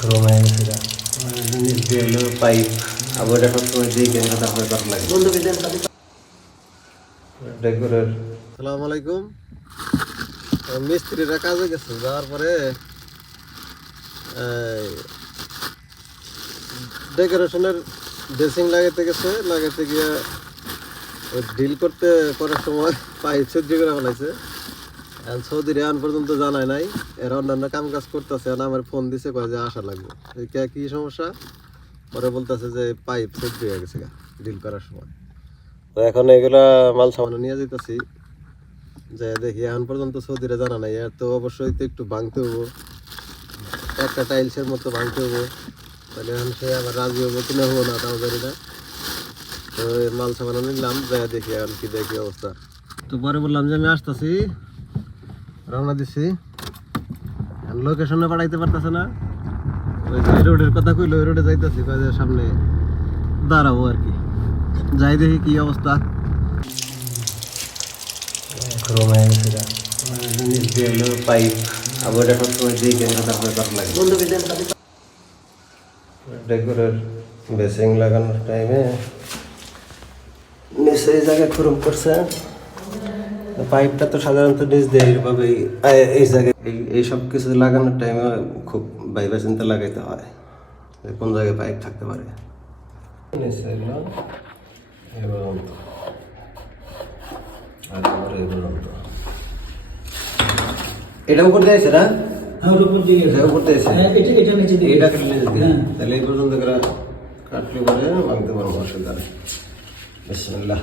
ক্রমে গেছে জিনিস দিয়ে হলো পাইপ আবার এটা সবসময় দিয়ে কেন তারপরে করা লাগে ডেকোরের। আসসালামু আলাইকুম। মিস্ত্রিরা কাজে গেছে, যাওয়ার পরে ডেকোরেশনের ড্রেসিং লাগাতে গেছে, লাগাতে গিয়ে ডিল করতে করার সময় পাইপ সহ্য করে ফেলাইছে। সৌদি রেহান পর্যন্ত জানায় নাই, এরা অন্যান্য কাম কাজ করতেছে। আমার ফোন দিছে, কয় যে আসা লাগবে। কি সমস্যা? পরে বলতেছে যে পাইপ সহ্য হয়ে গেছে ডিল করার সময়। তো এখন এগুলা মাল সামান্য নিয়ে যেতেছি, যে দেখি এখন পর্যন্ত সৌদিরা জানা নাই। আর তো অবশ্যই তো একটু ভাঙতে হবো, একটা টাইলসের মতো ভাঙতে হবো, তাহলে এখন সে আবার রাজি হবো কিনা হবো না তাও জানি না। তো মাল সামানো নিলাম, যাই দেখি এখন কি দেখি অবস্থা। তো পরে বললাম যে আমি আসতেছি, রওনা দিচ্ছি। লোকেশনে পাঠাইতে পারতেছে না, ওই যে রোডের কথা কইলো, ওই রোডে যাইতেছি, সামনে দাঁড়াবো আর কি। যাই দেখি কি অবস্থা। ক্রমে গেছে জিনিস দিয়ে হলো পাইপ আবার এটা সবসময় দিয়ে কেন তারপরে করা লাগে ডেকোরের। বেসিং লাগানোর টাইমে নিচে এই জায়গায় খুরুম করছে। পাইপটা তো সাধারণত নিচ দিয়ে এইভাবেই এই জায়গায় এই সব কিছু লাগানোর টাইমে খুব ভাইবা চিন্তা লাগাইতে হয় কোন জায়গায় পাইপ থাকতে পারে। নিচে এগুলো এই পর্যন্ত আর তারপরে এই পর্যন্ত। এটা উপর দিয়েছে না? হ্যাঁ, উপর দিকে উপর দিয়েছে। এটা নিচে দিকে। এটা কেটে নিচে দিয়ে তাহলে এই পর্যন্ত কাটলে পরে ভাঙতে পারবো, অসুবিধা নেই। বিসমিল্লাহ।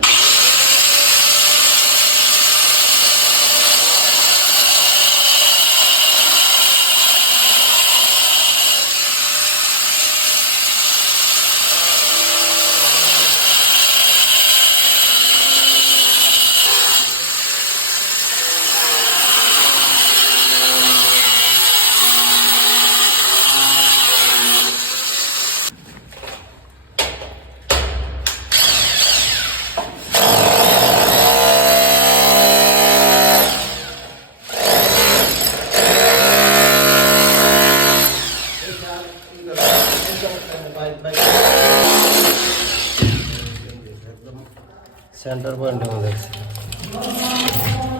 সেন্টার পয়েন্টের মধ্যে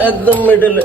একদম মিডলে।